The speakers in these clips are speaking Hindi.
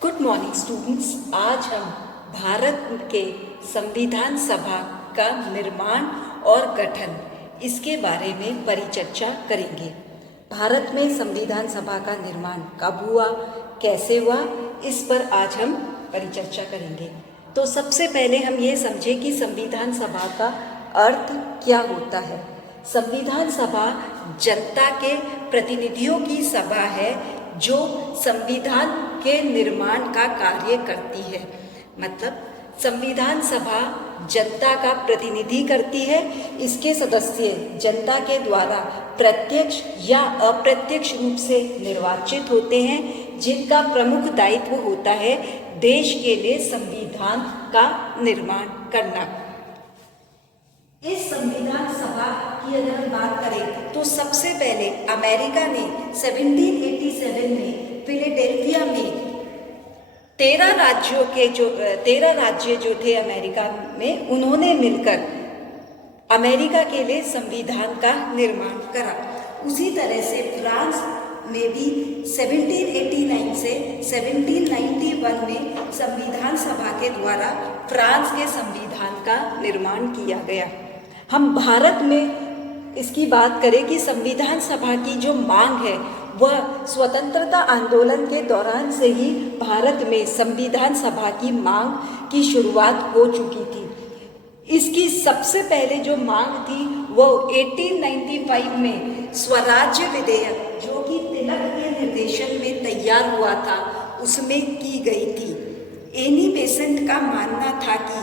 Good morning students. आज हम भारत के संविधान सभा का निर्माण और गठन इसके बारे में परिचर्चा करेंगे। भारत में संविधान सभा का निर्माण कब हुआ, कैसे हुआ, इस पर आज हम परिचर्चा करेंगे। तो सबसे पहले हम ये समझें कि संविधान सभा का अर्थ क्या होता है। संविधान सभा जनता के प्रतिनिधियों की सभा है जो संविधान के निर्माण का कार्य करती है। मतलब संविधान सभा जनता का प्रतिनिधि करती है। इसके सदस्य जनता के द्वारा प्रत्यक्ष या अप्रत्यक्ष रूप से निर्वाचित होते हैं, जिनका प्रमुख दायित्व होता है देश के लिए संविधान का निर्माण करना। इस संविधान सभा की अगर हम बात करें तो सबसे पहले अमेरिका ने 1787 में फिलाडेल्फिया में 13 राज्य जो थे अमेरिका में, उन्होंने मिलकर अमेरिका के लिए संविधान का निर्माण करा। उसी तरह से फ्रांस में भी 1789 से 1791 में संविधान सभा के द्वारा फ्रांस के संविधान का निर्माण किया गया। हम भारत में इसकी बात करें कि संविधान सभा की जो मांग है वह स्वतंत्रता आंदोलन के दौरान से ही भारत में संविधान सभा की मांग की शुरुआत हो चुकी थी। इसकी सबसे पहले जो मांग थी वो 1895 में स्वराज्य विधेयक, जो कि तिलक के निर्देशन में तैयार हुआ था, उसमें की गई थी। एनी बेसेंट का मानना था कि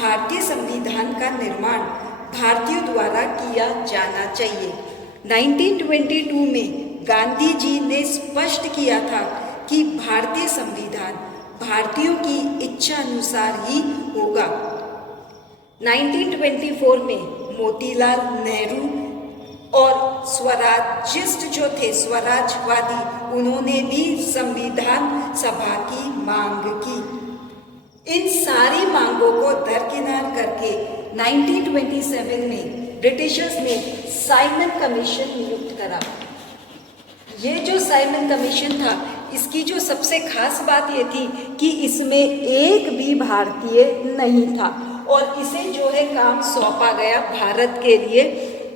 भारतीय संविधान का निर्माण भारतीयों द्वारा किया जाना चाहिए। 1922 में गांधी जी ने स्पष्ट किया था कि भारतीय संविधान भारतीयों की इच्छा अनुसार ही होगा। 1924 में मोतीलाल नेहरू और स्वराजिस्ट जो थे, स्वराजवादी, उन्होंने भी संविधान सभा की मांग की। इन सारी मांगों को दरकिनार करके 1927 में ब्रिटिशर्स ने साइमन कमीशन नियुक्त करा। ये जो साइमन कमीशन था, इसकी जो सबसे खास बात ये थी कि इसमें एक भी भारतीय नहीं था और इसे जो है काम सौंपा गया भारत के लिए,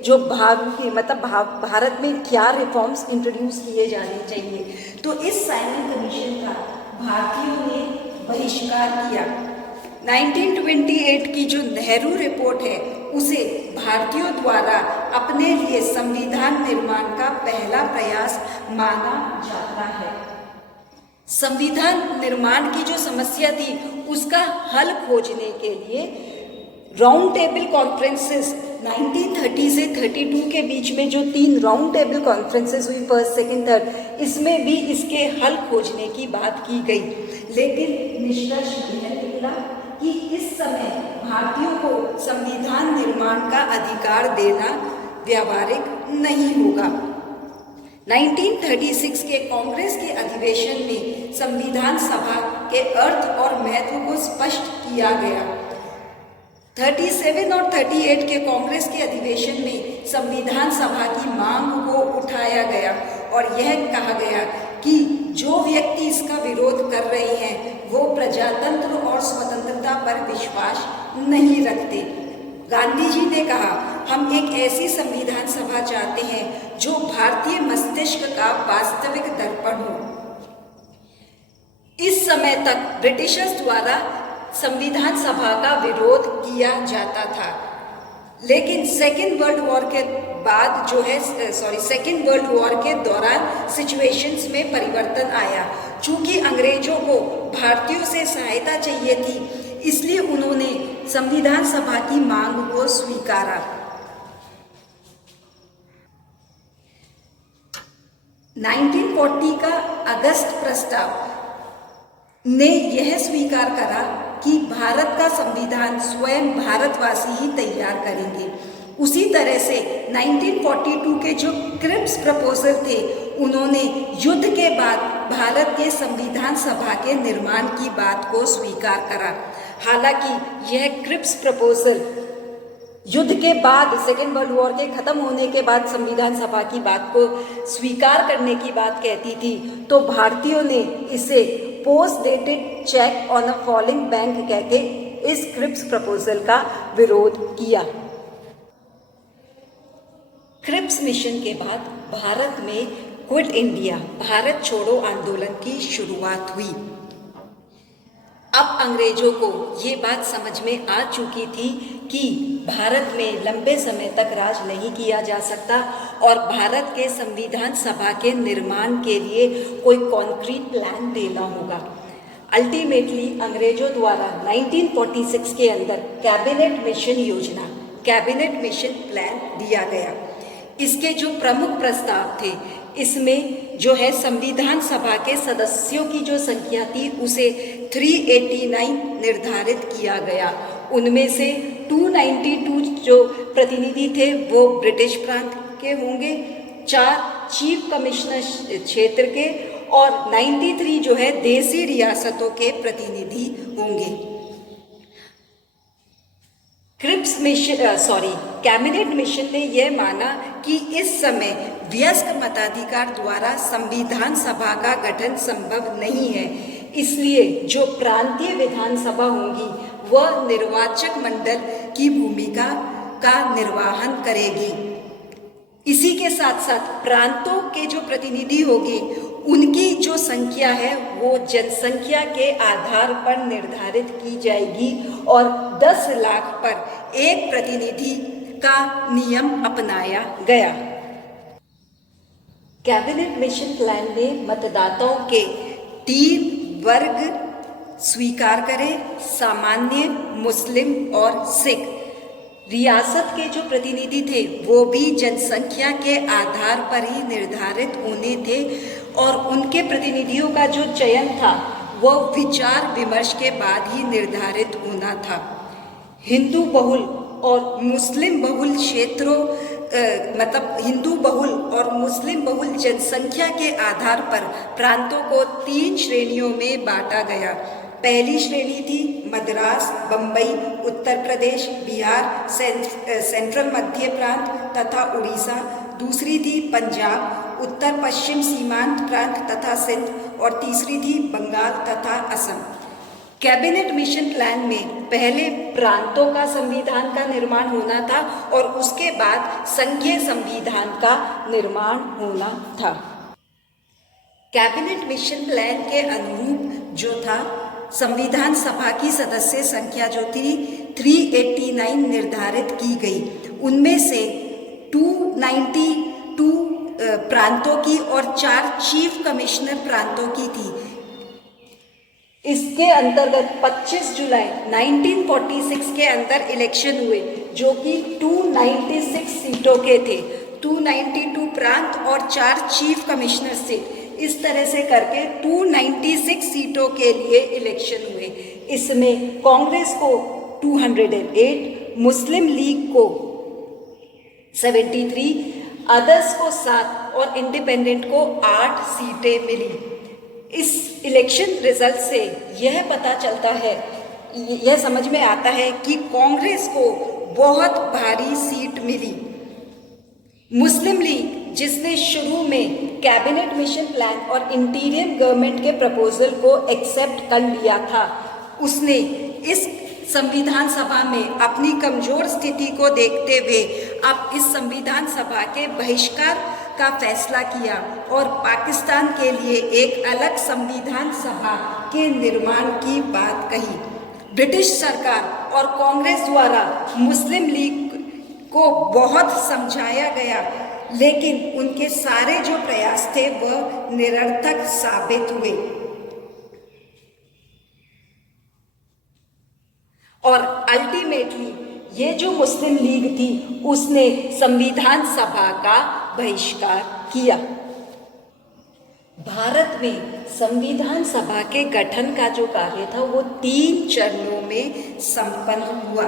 जो भारत में क्या रिफॉर्म्स इंट्रोड्यूस किए जाने चाहिए। तो इस साइमन कमीशन का भारतीयों ने बहिष्कार किया। 1928 की जो नेहरू रिपोर्ट है, उसे भारतीयों द्वारा अपने लिए संविधान निर्माण का पहला प्रयास माना जाता है। संविधान निर्माण की जो समस्या थी उसका हल खोजने के लिए राउंड टेबल कॉन्फ्रेंसेस 1930 से 32 के बीच में जो 3 राउंड टेबल कॉन्फ्रेंसेस हुई, फर्स्ट, सेकंड, थर्ड, इसमें भी इसके हल खोजने की बात की गई। लेकिन निष्कर्ष यह निकला कि इस समय भारतीयों को संविधान निर्माण का अधिकार देना व्यावहारिक नहीं होगा। 1936 के कांग्रेस के अधिवेशन में संविधान सभा के अर्थ और महत्व को स्पष्ट किया गया। 37 और 38 के कांग्रेस के अधिवेशन में संविधान सभा की मांग को उठाया गया और यह कहा गया कि जो व्यक्ति इसका विरोध कर रहे हैं वो प्रजातंत्र और स्वतंत्रता पर विश्वास नहीं रखते। गांधी जी ने कहा, हम एक ऐसी संविधान सभा चाहते हैं जो भारतीय मस्तिष्क का वास्तविक दर्पण हो। इस समय तक ब्रिटिशर्स द्वारा संविधान सभा का विरोध किया जाता था, लेकिन सेकेंड वर्ल्ड वॉर के दौरान सिचुएशंस में परिवर्तन आया। चूंकि अंग्रेजों को भारतीयों से सहायता चाहिए थी, इसलिए उन्होंने संविधान सभा की मांग को स्वीकारा। 1940 का अगस्त प्रस्ताव ने यह स्वीकार करा कि भारत का संविधान स्वयं भारतवासी ही तैयार करेंगे। उसी तरह से 1942 के जो क्रिप्स प्रपोजल थे, उन्होंने युद्ध के बाद भारत के संविधान सभा के निर्माण की बात को स्वीकार करा। हालांकि यह क्रिप्स प्रपोजल युद्ध के बाद, सेकेंड वर्ल्ड वॉर के खत्म होने के बाद संविधान सभा की बात को स्वीकार करने की बात कहती थी, तो भारतीयों ने इसे post dated cheque on a falling bank कह के इस क्रिप्स प्रपोजल का विरोध किया। क्रिप्स मिशन के बाद भारत में क्विट इंडिया भारत छोड़ो आंदोलन की शुरुआत हुई। अब अंग्रेजों को ये बात समझ में आ चुकी थी कि भारत में लंबे समय तक राज नहीं किया जा सकता और भारत के संविधान सभा के निर्माण के लिए कोई कॉन्क्रीट प्लान देना होगा। अल्टीमेटली अंग्रेजों द्वारा 1946 के अंदर कैबिनेट मिशन योजना, कैबिनेट मिशन प्लान दिया गया। इसके जो प्रमुख प्रस्ताव थे, इसमें जो है संविधान सभा के सदस्यों की जो संख्या थी उसे 389 निर्धारित किया गया। उनमें से 292 जो प्रतिनिधि थे वो ब्रिटिश प्रांत के होंगे, 4 चीफ कमिश्नर क्षेत्र के और 93 जो है देसी रियासतों के प्रतिनिधि होंगे। क्रिप्स मिशन कैबिनेट मिशन ने यह माना कि इस समय वयस्क मताधिकार द्वारा संविधान सभा का गठन संभव नहीं है, इसलिए जो प्रांतीय विधानसभा होंगी वह निर्वाचक मंडल की भूमिका का निर्वहन करेगी। इसी के साथ साथ प्रांतों के जो प्रतिनिधि होंगे उनकी जो संख्या है वो जनसंख्या के आधार पर निर्धारित की जाएगी और 10 लाख पर एक प्रतिनिधि का नियम अपनाया गया। कैबिनेट मिशन प्लान में मतदाताओं के 3 वर्ग स्वीकार करें, सामान्य, मुस्लिम और सिख। रियासत के जो प्रतिनिधि थे वो भी जनसंख्या के आधार पर ही निर्धारित होने थे और उनके प्रतिनिधियों का जो चयन था वह विचार विमर्श के बाद ही निर्धारित होना था। हिंदू बहुल और मुस्लिम बहुल क्षेत्रों मतलब हिंदू बहुल और मुस्लिम बहुल जनसंख्या के आधार पर प्रांतों को 3 श्रेणियों में बांटा गया। पहली श्रेणी थी मद्रास, बम्बई, उत्तर प्रदेश, बिहार, सेंट्रल मध्य प्रांत तथा उड़ीसा। दूसरी थी पंजाब, उत्तर पश्चिम सीमांत प्रांत तथा सिंध और तीसरी थी बंगाल तथा असम। कैबिनेट मिशन प्लान में पहले प्रांतों का संविधान का निर्माण होना था और उसके बाद संघीय संविधान का निर्माण होना था। कैबिनेट मिशन प्लान के अनुरूप जो था संविधान सभा की सदस्य संख्या जो थी 389 निर्धारित की गई। उनमें से 292 प्रांतों की और 4 चीफ कमिश्नर प्रांतों की थी। इसके अंतर्गत 25 जुलाई 1946 के अंदर इलेक्शन हुए जो कि 296 सीटों के थे। 292 प्रांत और 4 चीफ कमिश्नर से इस तरह से करके 296 सीटों के लिए इलेक्शन हुए। इसमें कांग्रेस को 208, मुस्लिम लीग को 73, अदर्स को 7 और इंडिपेंडेंट को 8 सीटें मिली। इस इलेक्शन रिजल्ट से यह पता चलता है, यह समझ में आता है कि कांग्रेस को बहुत भारी सीट मिली। मुस्लिम लीग जिसने शुरू में कैबिनेट मिशन प्लान और इंटीरियर गवर्नमेंट के प्रपोजल को एक्सेप्ट कर लिया था, उसने इस संविधान सभा में अपनी कमजोर स्थिति को देखते हुए अब इस संविधान सभा के बहिष्कार का फैसला किया और पाकिस्तान के लिए एक अलग संविधान सभा के निर्माण की बात कही। ब्रिटिश सरकार और कांग्रेस द्वारा मुस्लिम लीग को बहुत समझाया गया, लेकिन उनके सारे जो प्रयास थे वह निरर्थक साबित हुए और अल्टीमेटली ये जो मुस्लिम लीग थी उसने संविधान सभा का बहिष्कार किया। भारत में संविधान सभा के गठन का जो कार्य था वो 3 चरणों में संपन्न हुआ।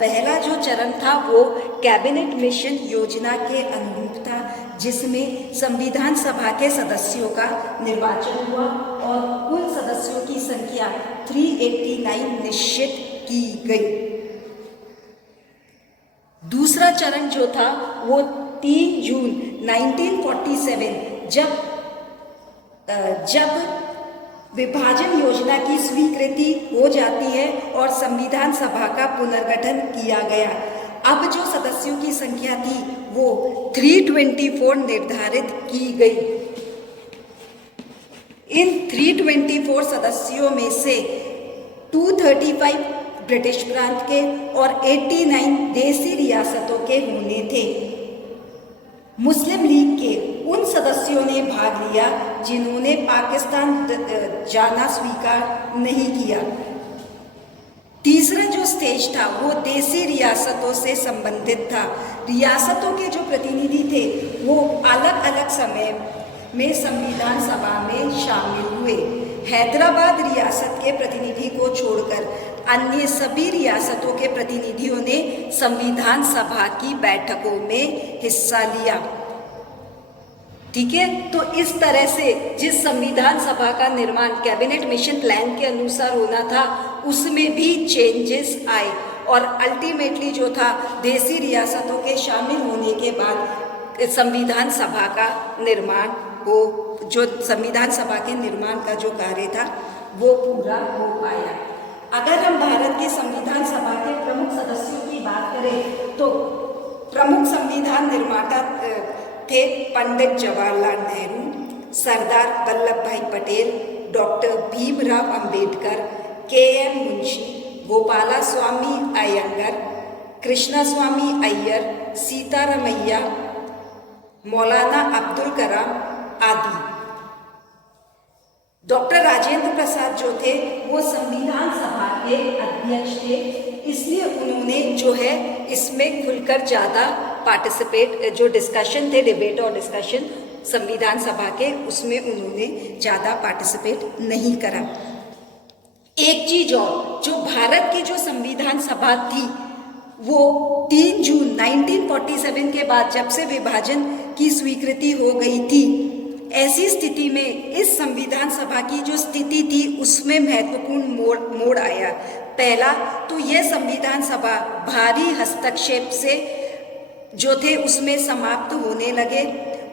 पहला जो चरण था वो कैबिनेट मिशन योजना के अनुरूप था, जिसमें संविधान सभा के सदस्यों का निर्वाचन हुआ और कुल सदस्यों की संख्या 389 निश्चित की गई। दूसरा चरण जो था वो 3 जून 1947 जब विभाजन योजना की स्वीकृति हो जाती है और संविधान सभा का पुनर्गठन किया गया। अब जो सदस्यों की संख्या थी वो 324 निर्धारित की गई। इन 324 सदस्यों में से 235 ब्रिटिश प्रांत के और 89 देसी रियासतों के होने थे। मुस्लिम लीग के उन सदस्यों ने भाग लिया जिन्होंने पाकिस्तान जाना स्वीकार नहीं किया। तीसरा जो स्टेज था वो देसी रियासतों से संबंधित था। रियासतों के जो प्रतिनिधि थे वो अलग अलग समय में संविधान सभा में शामिल हुए। हैदराबाद रियासत के प्रतिनिधि को छोड़कर अन्य सभी रियासतों के प्रतिनिधियों ने संविधान सभा की बैठकों में हिस्सा लिया। ठीक है, तो इस तरह से जिस संविधान सभा का निर्माण कैबिनेट मिशन प्लान के अनुसार होना था उसमें भी चेंजेस आए और अल्टीमेटली जो था देसी रियासतों के शामिल होने के बाद संविधान सभा का निर्माण हो, जो संविधान सभा के निर्माण का जो कार्य था वो पूरा हो पाया। अगर हम भारत के संविधान सभा के प्रमुख सदस्यों की बात करें तो प्रमुख संविधान निर्माता थे पंडित जवाहरलाल नेहरू, सरदार वल्लभ भाई पटेल, डॉक्टर भीमराव अंबेडकर, के.एम. मुंशी, गोपाला स्वामी अयंगर, कृष्णा स्वामी अय्यर, सीतारामैया, मौलाना अब्दुल कलाम आदि। डॉक्टर राजेंद्र प्रसाद जो थे वो संविधान सभा के अध्यक्ष थे, इसलिए उन्होंने जो है इसमें खुलकर ज़्यादा पार्टिसिपेट, जो डिस्कशन थे, डिबेट और डिस्कशन संविधान सभा के, उसमें उन्होंने ज़्यादा पार्टिसिपेट नहीं करा। एक चीज और, जो भारत की जो संविधान सभा थी वो 3 जून 1947 के बाद जब से विभाजन की स्वीकृति हो गई थी, ऐसी स्थिति में इस संविधान सभा की जो स्थिति थी उसमें महत्वपूर्ण मोड़ आया। पहला तो यह संविधान सभा भारी हस्तक्षेप से जो थे उसमें समाप्त होने लगे।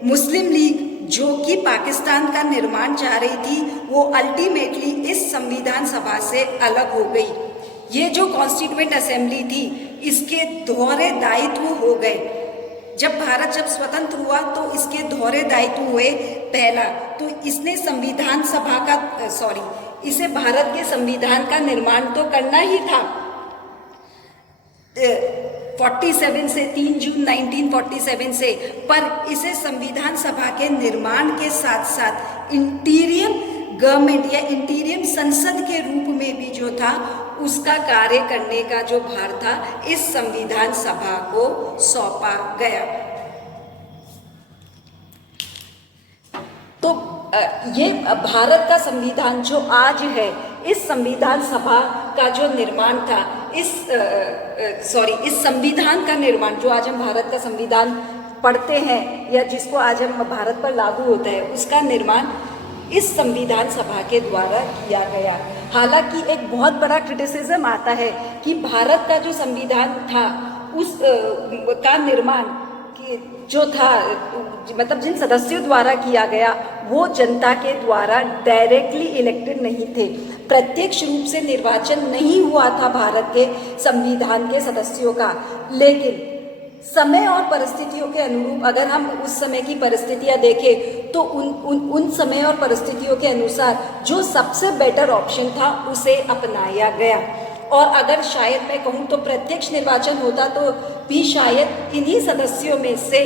मुस्लिम लीग जो कि पाकिस्तान का निर्माण चाह रही थी वो अल्टीमेटली इस संविधान सभा से अलग हो गई। ये जो कॉन्स्टिट्यूएंट असेंबली थी इसके दोहरे दायित्व हो गए। जब भारत स्वतंत्र हुआ तो इसके दोहरे दायित्व हुए। पहला तो इसने संविधान सभा का इसे भारत के संविधान का निर्माण तो करना ही था 47 से 3 जून 1947 से, पर इसे संविधान सभा के निर्माण के साथ साथ इंटीरियम गवर्नमेंट या इंटीरियम संसद के रूप में भी जो था उसका कार्य करने का जो भार था इस संविधान सभा को सौंपा गया। तो ये भारत का संविधान जो आज है, इस संविधान सभा का जो निर्माण था, इस संविधान का निर्माण जो आज हम भारत का संविधान पढ़ते हैं या जिसको आज हम भारत पर लागू होता है, उसका निर्माण इस संविधान सभा के द्वारा किया गया। हालांकि एक बहुत बड़ा क्रिटिसिज्म आता है कि भारत का जो संविधान था उस का निर्माण जो था, मतलब जिन सदस्यों द्वारा किया गया वो जनता के द्वारा डायरेक्टली इलेक्टेड नहीं थे, प्रत्यक्ष रूप से निर्वाचन नहीं हुआ था भारत के संविधान के सदस्यों का। लेकिन समय और परिस्थितियों के अनुरूप अगर हम उस समय की परिस्थितियां देखें तो उन समय और परिस्थितियों के अनुसार जो सबसे बेटर ऑप्शन था उसे अपनाया गया। और अगर शायद मैं कहूँ तो प्रत्यक्ष निर्वाचन होता तो भी शायद इन्हीं सदस्यों में से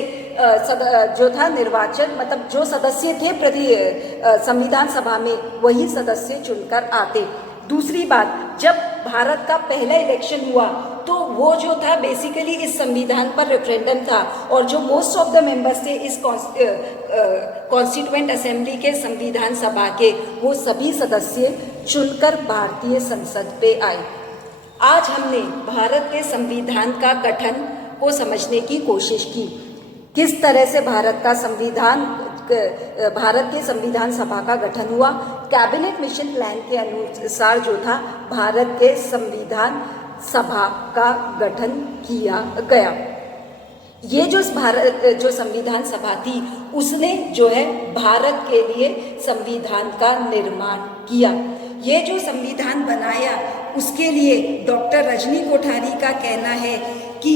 जो था निर्वाचन, मतलब जो सदस्य थे संविधान सभा में वही सदस्य चुनकर आते। दूसरी बात, जब भारत का पहला इलेक्शन हुआ तो वो जो था बेसिकली इस संविधान पर रेफरेंडम था और जो मोस्ट ऑफ द मेंबर्स थे इस कॉन्स्टिट्यूएंट असेंबली के संविधान सभा के, वो सभी सदस्य चुनकर भारतीय संसद पे आए। आज हमने भारत के संविधान का गठन को समझने की कोशिश की, किस तरह से भारत के संविधान सभा का गठन हुआ। कैबिनेट मिशन प्लान के अनुसार जो था भारत के संविधान सभा का गठन किया गया। ये जो संविधान सभा थी उसने जो है भारत के लिए संविधान का निर्माण किया। ये जो संविधान बनाया उसके लिए डॉक्टर रजनी कोठारी का कहना है कि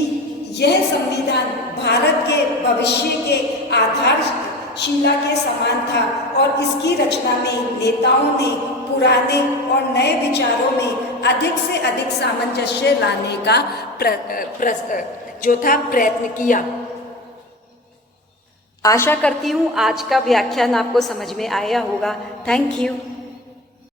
यह संविधान भारत के भविष्य के आधारशिला के समान था और इसकी रचना में नेताओं ने पुराने और नए विचारों में अधिक से अधिक सामंजस्य लाने का प्रयत्न किया। आशा करती हूँ आज का व्याख्यान आपको समझ में आया होगा। Thank you.